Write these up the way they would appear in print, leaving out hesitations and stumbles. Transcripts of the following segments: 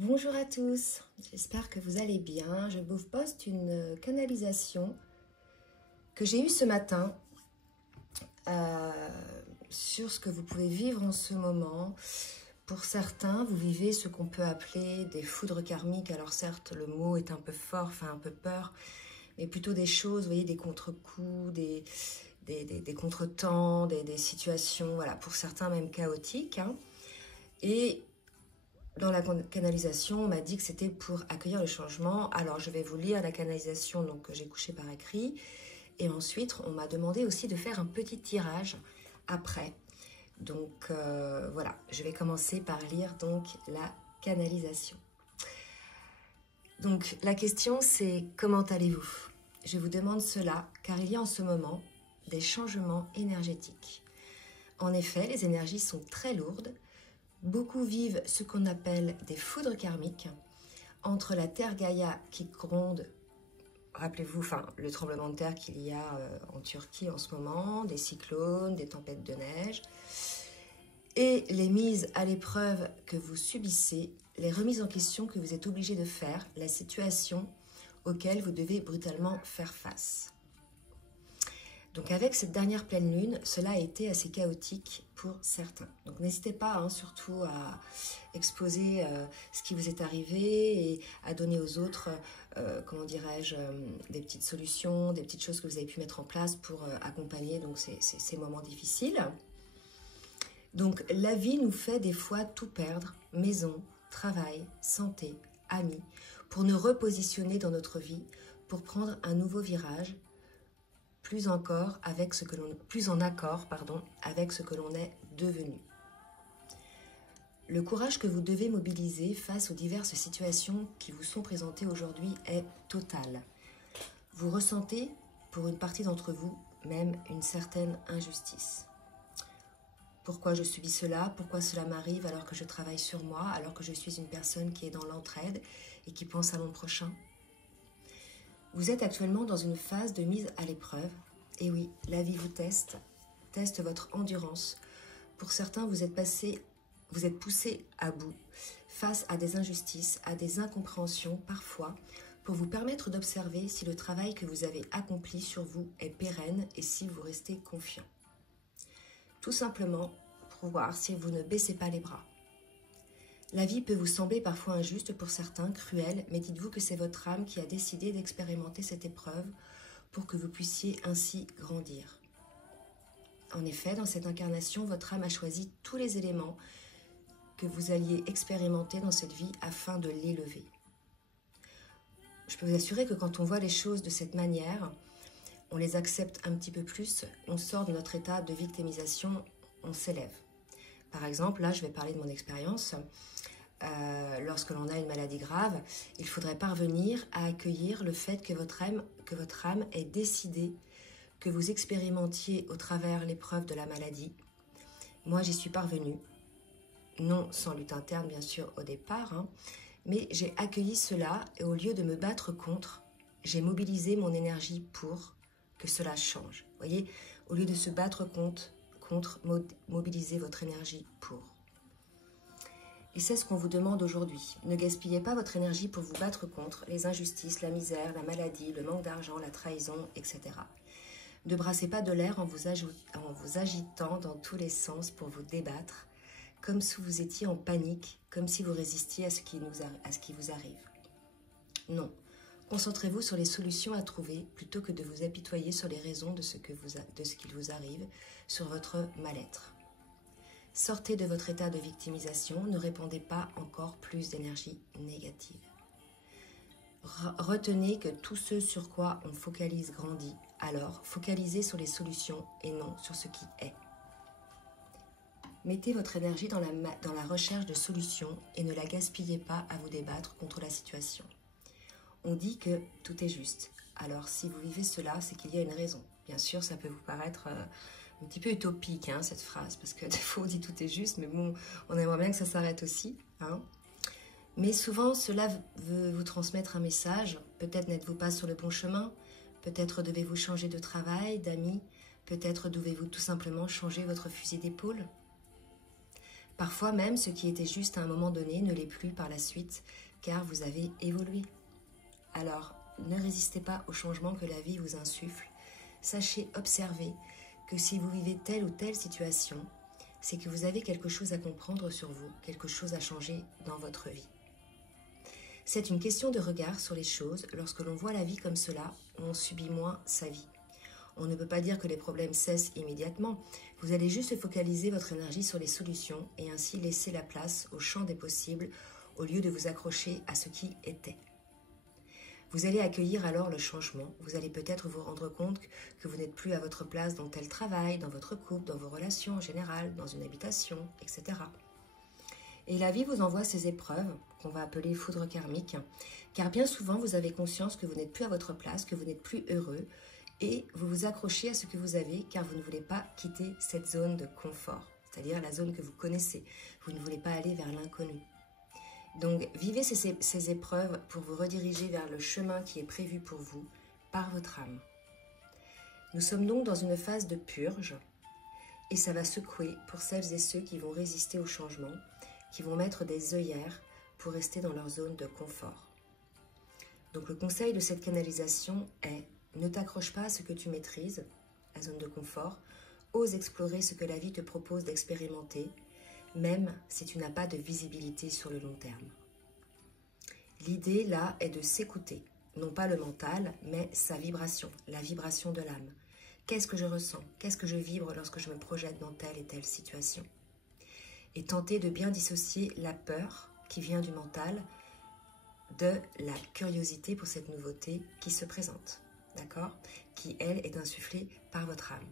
Bonjour à tous, j'espère que vous allez bien. Je vous poste une canalisation que j'ai eue ce matin sur ce que vous pouvez vivre en ce moment. Pour certains, vous vivez ce qu'on peut appeler des foudres karmiques. Alors certes, le mot est un peu fort, fait un peu peur, mais plutôt des choses, vous voyez, des contre-coups, des contretemps, des situations, voilà, pour certains même chaotiques. Et dans la canalisation, on m'a dit que c'était pour accueillir le changement. Alors, je vais vous lire la canalisation donc, que j'ai couchée par écrit. Et ensuite, on m'a demandé aussi de faire un petit tirage après. Donc, voilà, je vais commencer par lire donc la canalisation. Donc, la question, c'est comment allez-vous? Je vous demande cela car il y a en ce moment des changements énergétiques. En effet, les énergies sont très lourdes. Beaucoup vivent ce qu'on appelle des foudres karmiques entre la terre Gaïa qui gronde, rappelez-vous, le tremblement de terre qu'il y a en Turquie en ce moment, des cyclones, des tempêtes de neige, et les mises à l'épreuve que vous subissez, les remises en question que vous êtes obligé de faire, la situation auxquelles vous devez brutalement faire face. Donc avec cette dernière pleine lune, cela a été assez chaotique pour certains. Donc n'hésitez pas surtout à exposer ce qui vous est arrivé et à donner aux autres, comment dirais-je, des petites solutions, des petites choses que vous avez pu mettre en place pour accompagner donc, ces moments difficiles. Donc la vie nous fait des fois tout perdre, maison, travail, santé, amis, pour nous repositionner dans notre vie, pour prendre un nouveau virage, plus en accord avec ce que l'on est devenu. Le courage que vous devez mobiliser face aux diverses situations qui vous sont présentées aujourd'hui est total. Vous ressentez, pour une partie d'entre vous, même une certaine injustice. Pourquoi je subis cela? Pourquoi cela m'arrive alors que je travaille sur moi, alors que je suis une personne qui est dans l'entraide et qui pense à mon prochain? Vous êtes actuellement dans une phase de mise à l'épreuve. Et oui, la vie vous teste votre endurance. Pour certains, vous êtes poussé à bout, face à des injustices, à des incompréhensions parfois, pour vous permettre d'observer si le travail que vous avez accompli sur vous est pérenne et si vous restez confiant. Tout simplement pour voir si vous ne baissez pas les bras. La vie peut vous sembler parfois injuste pour certains, cruelle, mais dites-vous que c'est votre âme qui a décidé d'expérimenter cette épreuve pour que vous puissiez ainsi grandir. En effet, dans cette incarnation, votre âme a choisi tous les éléments que vous alliez expérimenter dans cette vie afin de l'élever. Je peux vous assurer que quand on voit les choses de cette manière, on les accepte un petit peu plus, on sort de notre état de victimisation, on s'élève. Par exemple, là, je vais parler de mon expérience. Lorsque l'on a une maladie grave, il faudrait parvenir à accueillir le fait que votre âme ait décidé que vous expérimentiez au travers l'épreuve de la maladie. Moi, j'y suis parvenue, non sans lutte interne bien sûr au départ, mais j'ai accueilli cela et au lieu de me battre contre, j'ai mobilisé mon énergie pour que cela change. Vous voyez, au lieu de se battre contre, mobilisez votre énergie pour. Et c'est ce qu'on vous demande aujourd'hui. Ne gaspillez pas votre énergie pour vous battre contre les injustices, la misère, la maladie, le manque d'argent, la trahison, etc. Ne brassez pas de l'air en vous agitant dans tous les sens pour vous débattre, comme si vous étiez en panique, comme si vous résistiez à ce qui vous arrive. Non, concentrez-vous sur les solutions à trouver plutôt que de vous apitoyer sur les raisons de ce qui vous arrive, sur votre mal-être. Sortez de votre état de victimisation, ne répandez pas encore plus d'énergie négative. Retenez que tout ce sur quoi on focalise grandit, alors focalisez sur les solutions et non sur ce qui est. Mettez votre énergie dans la recherche de solutions et ne la gaspillez pas à vous débattre contre la situation. On dit que tout est juste, alors si vous vivez cela, c'est qu'il y a une raison. Bien sûr, ça peut vous paraître un petit peu utopique, cette phrase, parce que des fois on dit tout est juste, mais bon, on aimerait bien que ça s'arrête aussi. Mais souvent, cela veut vous transmettre un message. Peut-être n'êtes-vous pas sur le bon chemin, peut-être devez-vous changer de travail, d'amis, peut-être devez-vous tout simplement changer votre fusil d'épaule. Parfois même, ce qui était juste à un moment donné ne l'est plus par la suite, car vous avez évolué. Alors, ne résistez pas au changement que la vie vous insuffle. Sachez observer que si vous vivez telle ou telle situation, c'est que vous avez quelque chose à comprendre sur vous, quelque chose à changer dans votre vie. C'est une question de regard sur les choses. Lorsque l'on voit la vie comme cela, on subit moins sa vie. On ne peut pas dire que les problèmes cessent immédiatement. Vous allez juste focaliser votre énergie sur les solutions et ainsi laisser la place au champ des possibles au lieu de vous accrocher à ce qui était. Vous allez accueillir alors le changement. Vous allez peut-être vous rendre compte que vous n'êtes plus à votre place dans tel travail, dans votre couple, dans vos relations en général, dans une habitation, etc. Et la vie vous envoie ces épreuves, qu'on va appeler foudre karmique, car bien souvent vous avez conscience que vous n'êtes plus à votre place, que vous n'êtes plus heureux, et vous vous accrochez à ce que vous avez, car vous ne voulez pas quitter cette zone de confort, c'est-à-dire la zone que vous connaissez. Vous ne voulez pas aller vers l'inconnu. Donc, vivez ces épreuves pour vous rediriger vers le chemin qui est prévu pour vous par votre âme. Nous sommes donc dans une phase de purge et ça va secouer pour celles et ceux qui vont résister au changement, qui vont mettre des œillères pour rester dans leur zone de confort. Donc, le conseil de cette canalisation est ne t'accroche pas à ce que tu maîtrises, la zone de confort, ose explorer ce que la vie te propose d'expérimenter, même si tu n'as pas de visibilité sur le long terme. L'idée, là, est de s'écouter, non pas le mental, mais sa vibration, la vibration de l'âme. Qu'est-ce que je ressens? Qu'est-ce que je vibre lorsque je me projette dans telle et telle situation? Et tenter de bien dissocier la peur qui vient du mental de la curiosité pour cette nouveauté qui se présente, d'accord? Qui, elle, est insufflée par votre âme.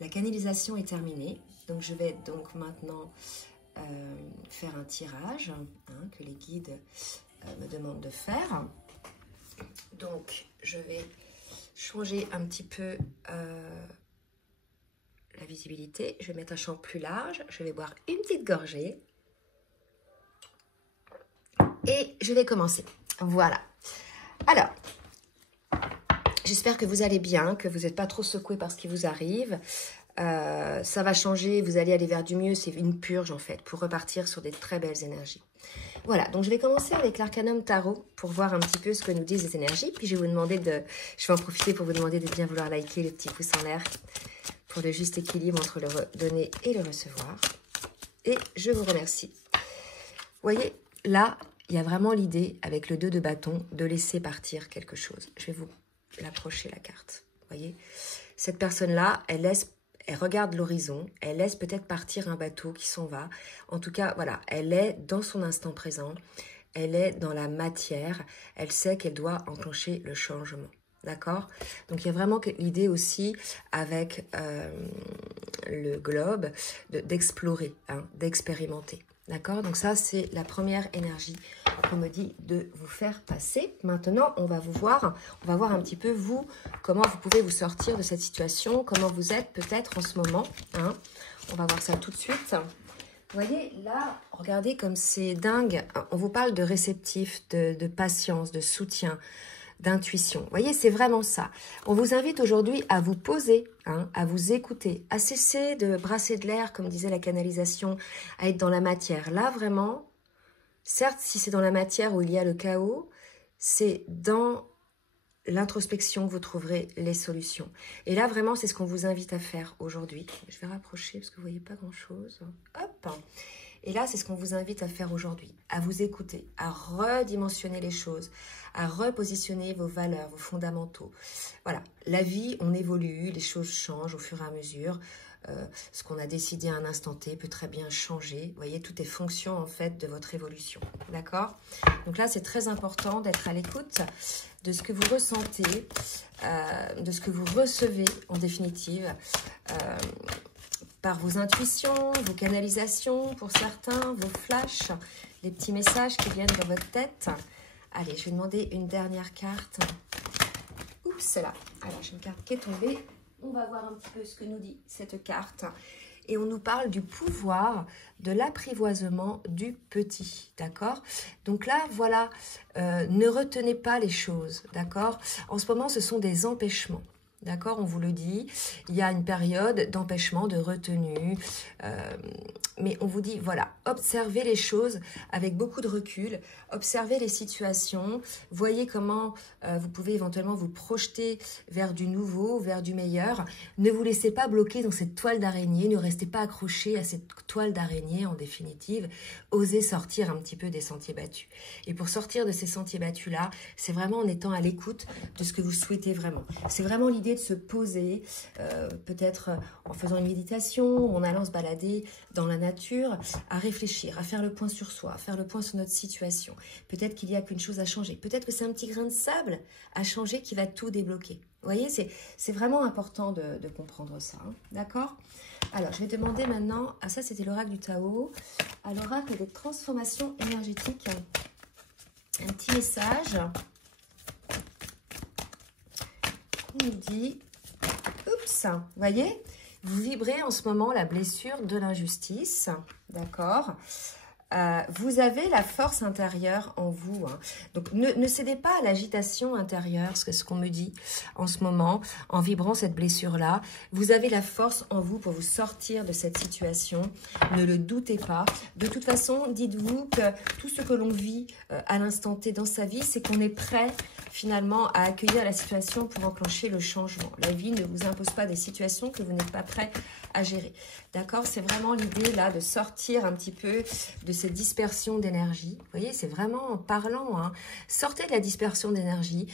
La canalisation est terminée, donc je vais donc maintenant faire un tirage que les guides me demandent de faire. Donc je vais changer un petit peu la visibilité, je vais mettre un champ plus large, je vais boire une petite gorgée et je vais commencer. Voilà. Alors, j'espère que vous allez bien, que vous n'êtes pas trop secoué par ce qui vous arrive. Ça va changer, vous allez aller vers du mieux, c'est une purge en fait, pour repartir sur des très belles énergies. Voilà, donc je vais commencer avec l'Arcanum Tarot pour voir un petit peu ce que nous disent les énergies. Puis je vais vous demander je vais en profiter pour vous demander de bien vouloir liker le petit pouce en l'air pour le juste équilibre entre le donner et le recevoir. Et je vous remercie. Vous voyez, là, il y a vraiment l'idée, avec le 2 de bâton, de laisser partir quelque chose. Je vais vous l'approcher, la carte. Vous voyez, cette personne-là, elle regarde l'horizon, elle laisse peut-être partir un bateau qui s'en va. En tout cas, voilà, elle est dans son instant présent, elle est dans la matière, elle sait qu'elle doit enclencher le changement. D'accord? Donc, il y a vraiment l'idée aussi, avec le globe, d'explorer, d'expérimenter. D'accord? Donc, ça, c'est la première énergie qu'on me dit de vous faire passer. Maintenant, on va voir un petit peu, vous, comment vous pouvez vous sortir de cette situation, comment vous êtes peut-être en ce moment. On va voir ça tout de suite. Vous voyez, là, regardez comme c'est dingue. On vous parle de réceptif, de patience, de soutien, d'intuition. Vous voyez, c'est vraiment ça. On vous invite aujourd'hui à vous poser, à vous écouter, à cesser de brasser de l'air, comme disait la canalisation, à être dans la matière. Là, vraiment, certes, si c'est dans la matière où il y a le chaos, c'est dans l'introspection que vous trouverez les solutions. Et là, vraiment, c'est ce qu'on vous invite à faire aujourd'hui. Je vais rapprocher parce que vous ne voyez pas grand-chose. Hop! Et là, c'est ce qu'on vous invite à faire aujourd'hui, à vous écouter, à redimensionner les choses, à repositionner vos valeurs, vos fondamentaux. Voilà, la vie, on évolue, les choses changent au fur et à mesure. Ce qu'on a décidé à un instant T peut très bien changer. Vous voyez, tout est fonction en fait de votre évolution. D'accord? Donc là, c'est très important d'être à l'écoute de ce que vous ressentez, de ce que vous recevez en définitive, par vos intuitions, vos canalisations pour certains, vos flashs, les petits messages qui viennent dans votre tête. Allez, je vais demander une dernière carte. Oups, là. Alors, j'ai une carte qui est tombée. On va voir un petit peu ce que nous dit cette carte. Et on nous parle du pouvoir de l'apprivoisement du petit, d'accord? Donc là, voilà, ne retenez pas les choses, d'accord? En ce moment, ce sont des empêchements. D'accord, on vous le dit, il y a une période d'empêchement, de retenue, mais on vous dit, voilà, observez les choses avec beaucoup de recul, observez les situations, voyez comment vous pouvez éventuellement vous projeter vers du nouveau, vers du meilleur. Ne vous laissez pas bloquer dans cette toile d'araignée, ne restez pas accroché à cette toile d'araignée en définitive, osez sortir un petit peu des sentiers battus. Et pour sortir de ces sentiers battus-là, c'est vraiment en étant à l'écoute de ce que vous souhaitez vraiment. C'est vraiment l'idée de se poser, peut-être en faisant une méditation, en allant se balader dans la nature, à réfléchir, à faire le point sur soi, à faire le point sur notre situation. Peut-être qu'il n'y a qu'une chose à changer. Peut-être que c'est un petit grain de sable à changer qui va tout débloquer. Vous voyez, c'est vraiment important de comprendre ça. Hein. D'accord? Alors, je vais demander maintenant, ça c'était l'oracle du Tao, à l'oracle des transformations énergétiques, un petit message. On nous dit, oups, vous voyez, vous vibrez en ce moment la blessure de l'injustice, d'accord? Vous avez la force intérieure en vous. Hein. Donc, ne cédez pas à l'agitation intérieure, c'est ce qu'on me dit en ce moment, en vibrant cette blessure-là. Vous avez la force en vous pour vous sortir de cette situation. Ne le doutez pas. De toute façon, dites-vous que tout ce que l'on vit à l'instant T dans sa vie, c'est qu'on est prêt finalement à accueillir la situation pour enclencher le changement. La vie ne vous impose pas des situations que vous n'êtes pas prêt à gérer. D'accord? C'est vraiment l'idée là de sortir un petit peu de cette dispersion d'énergie. Vous voyez, c'est vraiment parlant. Hein. Sortez de la dispersion d'énergie.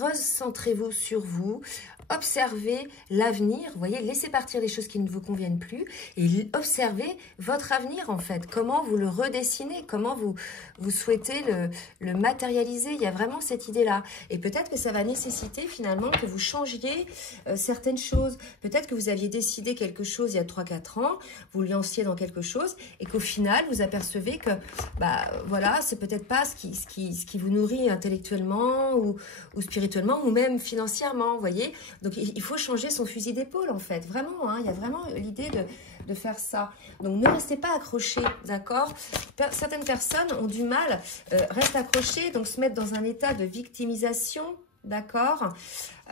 Recentrez-vous sur vous. Observez l'avenir, vous voyez, laissez partir les choses qui ne vous conviennent plus et observez votre avenir en fait, comment vous le redessinez, comment vous souhaitez le matérialiser, il y a vraiment cette idée-là. Et peut-être que ça va nécessiter finalement que vous changiez certaines choses, peut-être que vous aviez décidé quelque chose il y a 3-4 ans, vous le lanciez dans quelque chose et qu'au final vous apercevez que, voilà, c'est peut-être pas ce qui vous nourrit intellectuellement ou spirituellement ou même financièrement, vous voyez. Donc, il faut changer son fusil d'épaule, en fait. Vraiment, hein, il y a vraiment l'idée de faire ça. Donc, ne restez pas accrochés, d'accord? Certaines personnes ont du mal, restent accrochées, donc se mettent dans un état de victimisation, d'accord?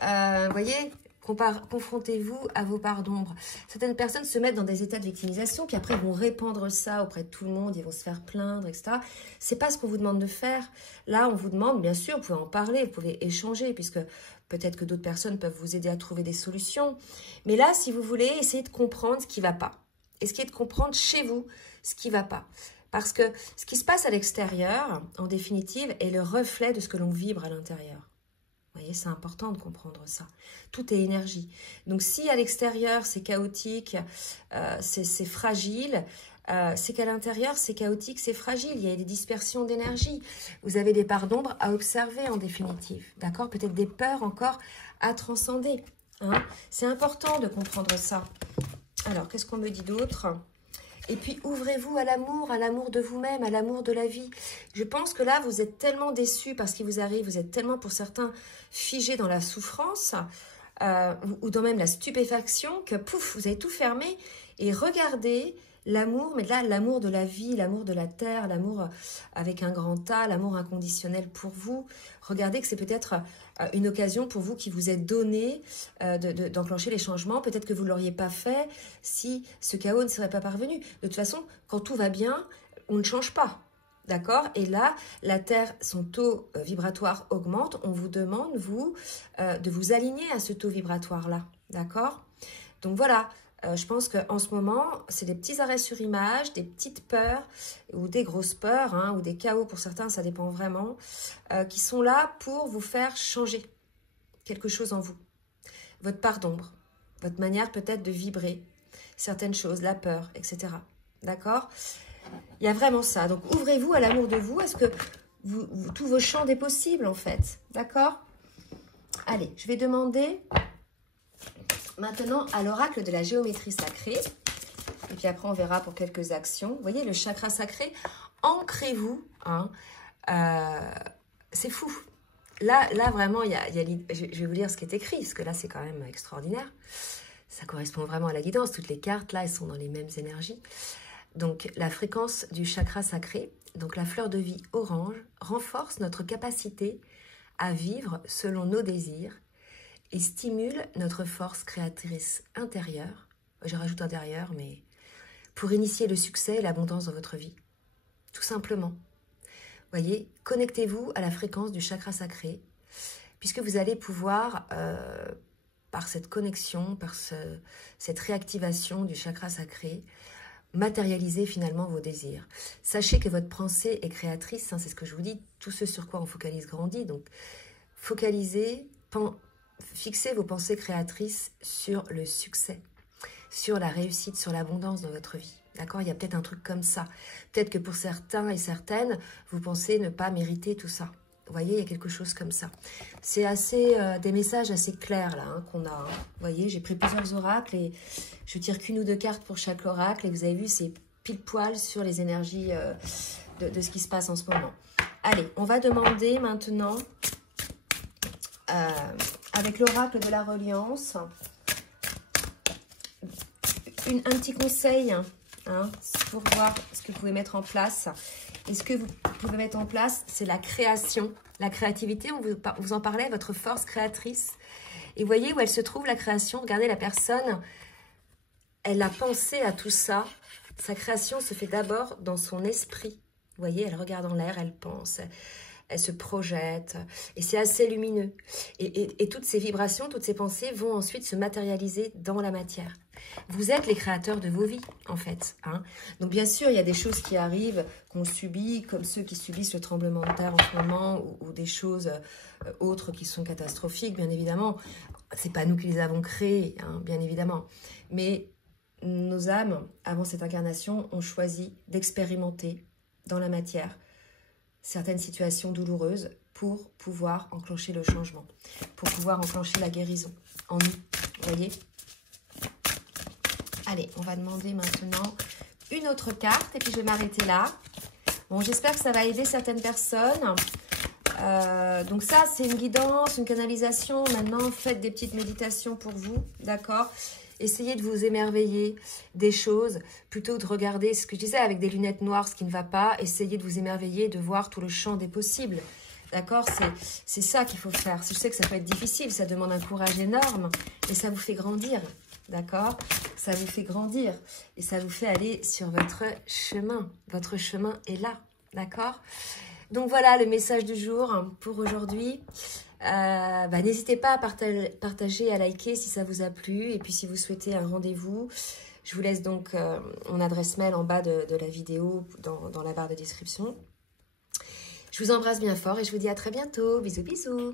Vous voyez, confrontez-vous à vos parts d'ombre. Certaines personnes se mettent dans des états de victimisation, puis après vont répandre ça auprès de tout le monde, ils vont se faire plaindre, etc. C'est pas ce qu'on vous demande de faire. Là, on vous demande, bien sûr, vous pouvez en parler, vous pouvez échanger, puisque peut-être que d'autres personnes peuvent vous aider à trouver des solutions. Mais là, si vous voulez, essayez de comprendre ce qui ne va pas. Essayez de comprendre chez vous ce qui ne va pas. Parce que ce qui se passe à l'extérieur, en définitive, est le reflet de ce que l'on vibre à l'intérieur. Vous voyez, c'est important de comprendre ça. Tout est énergie. Donc, si à l'extérieur, c'est chaotique, c'est fragile, c'est qu'à l'intérieur, c'est chaotique, c'est fragile. Il y a des dispersions d'énergie. Vous avez des parts d'ombre à observer en définitive. D'accord? Peut-être des peurs encore à transcender. Hein? C'est important de comprendre ça. Alors, qu'est-ce qu'on me dit d'autre? Et puis, ouvrez-vous à l'amour de vous-même, à l'amour de la vie. Je pense que là, vous êtes tellement déçus par ce qui vous arrive, vous êtes tellement, pour certains, figés dans la souffrance ou dans même la stupéfaction que, pouf, vous avez tout fermé. Et regardez l'amour, mais là, l'amour de la vie, l'amour de la terre, l'amour avec un grand A, l'amour inconditionnel pour vous. Regardez que c'est peut-être une occasion pour vous qui vous est donnée d'enclencher les changements. Peut-être que vous ne l'auriez pas fait si ce chaos ne serait pas parvenu. De toute façon, quand tout va bien, on ne change pas. D'accord? Et là, la Terre, son taux vibratoire augmente. On vous demande, vous, de vous aligner à ce taux vibratoire-là. D'accord? Donc voilà. Je pense qu'en ce moment, c'est des petits arrêts sur image, des petites peurs ou des grosses peurs, hein, ou des chaos pour certains, ça dépend vraiment, qui sont là pour vous faire changer quelque chose en vous. Votre part d'ombre, votre manière peut-être de vibrer certaines choses, la peur, etc. D'accord? Il y a vraiment ça. Donc, ouvrez-vous à l'amour de vous. Est-ce que tous vos champs des possibles, en fait? D'accord? Allez, je vais demander maintenant à l'oracle de la géométrie sacrée. Et puis après, on verra pour quelques actions. Vous voyez, le chakra sacré, ancrez-vous. Hein, c'est fou. Là vraiment, je vais vous lire ce qui est écrit, parce que là, c'est quand même extraordinaire. Ça correspond vraiment à la guidance. Toutes les cartes, là, elles sont dans les mêmes énergies. Donc, la fréquence du chakra sacré, donc la fleur de vie orange, renforce notre capacité à vivre selon nos désirs et stimule notre force créatrice intérieure, je rajoute intérieure, mais pour initier le succès et l'abondance dans votre vie. Tout simplement. Voyez, connectez-vous à la fréquence du chakra sacré, puisque vous allez pouvoir, par cette connexion, par cette réactivation du chakra sacré, matérialiser finalement vos désirs. Sachez que votre pensée est créatrice, hein, c'est ce que je vous dis, tout ce sur quoi on focalise grandit. Donc, focalisez, fixez vos pensées créatrices sur le succès, sur la réussite, sur l'abondance dans votre vie. D'accord? Il y a peut-être un truc comme ça. Peut-être que pour certains et certaines, vous pensez ne pas mériter tout ça. Vous voyez, il y a quelque chose comme ça. C'est assez des messages assez clairs là hein, qu'on a. Hein. Vous voyez, j'ai pris plusieurs oracles et je tire qu'une ou deux cartes pour chaque oracle. Et vous avez vu, c'est pile poil sur les énergies de ce qui se passe en ce moment. Allez, on va demander maintenant, avec l'oracle de la reliance, un petit conseil hein, pour voir ce que vous pouvez mettre en place. Et ce que vous pouvez mettre en place, c'est la création, la créativité. On vous en parlait, votre force créatrice. Et vous voyez où elle se trouve, la création. Regardez la personne, elle a pensé à tout ça. Sa création se fait d'abord dans son esprit. Vous voyez, elle regarde en l'air, elle pense, elle se projette. Et c'est assez lumineux. Et toutes ces vibrations, toutes ces pensées vont ensuite se matérialiser dans la matière. Vous êtes les créateurs de vos vies, en fait. Hein. Donc, bien sûr, il y a des choses qui arrivent, qu'on subit, comme ceux qui subissent le tremblement de terre en ce moment, ou des choses autres qui sont catastrophiques, bien évidemment. Ce n'est pas nous qui les avons créées, hein, bien évidemment. Mais nos âmes, avant cette incarnation, ont choisi d'expérimenter dans la matière certaines situations douloureuses pour pouvoir enclencher le changement, pour pouvoir enclencher la guérison en nous, vous voyez ? Allez, on va demander maintenant une autre carte et puis je vais m'arrêter là. Bon, j'espère que ça va aider certaines personnes. Donc ça, c'est une guidance, une canalisation. Maintenant, faites des petites méditations pour vous, d'accord ? Essayez de vous émerveiller des choses plutôt que de regarder ce que je disais avec des lunettes noires, ce qui ne va pas. Essayez de vous émerveiller, de voir tout le champ des possibles. D'accord? C'est ça qu'il faut faire. Je sais que ça peut être difficile, ça demande un courage énorme, mais ça vous fait grandir. D'accord? Ça vous fait grandir et ça vous fait aller sur votre chemin. Votre chemin est là. D'accord? Donc voilà le message du jour pour aujourd'hui. N'hésitez pas à partager, à liker si ça vous a plu. Et puis si vous souhaitez un rendez-vous, je vous laisse donc mon adresse mail en bas de la vidéo dans la barre de description. Je vous embrasse bien fort et je vous dis à très bientôt. Bisous, bisous.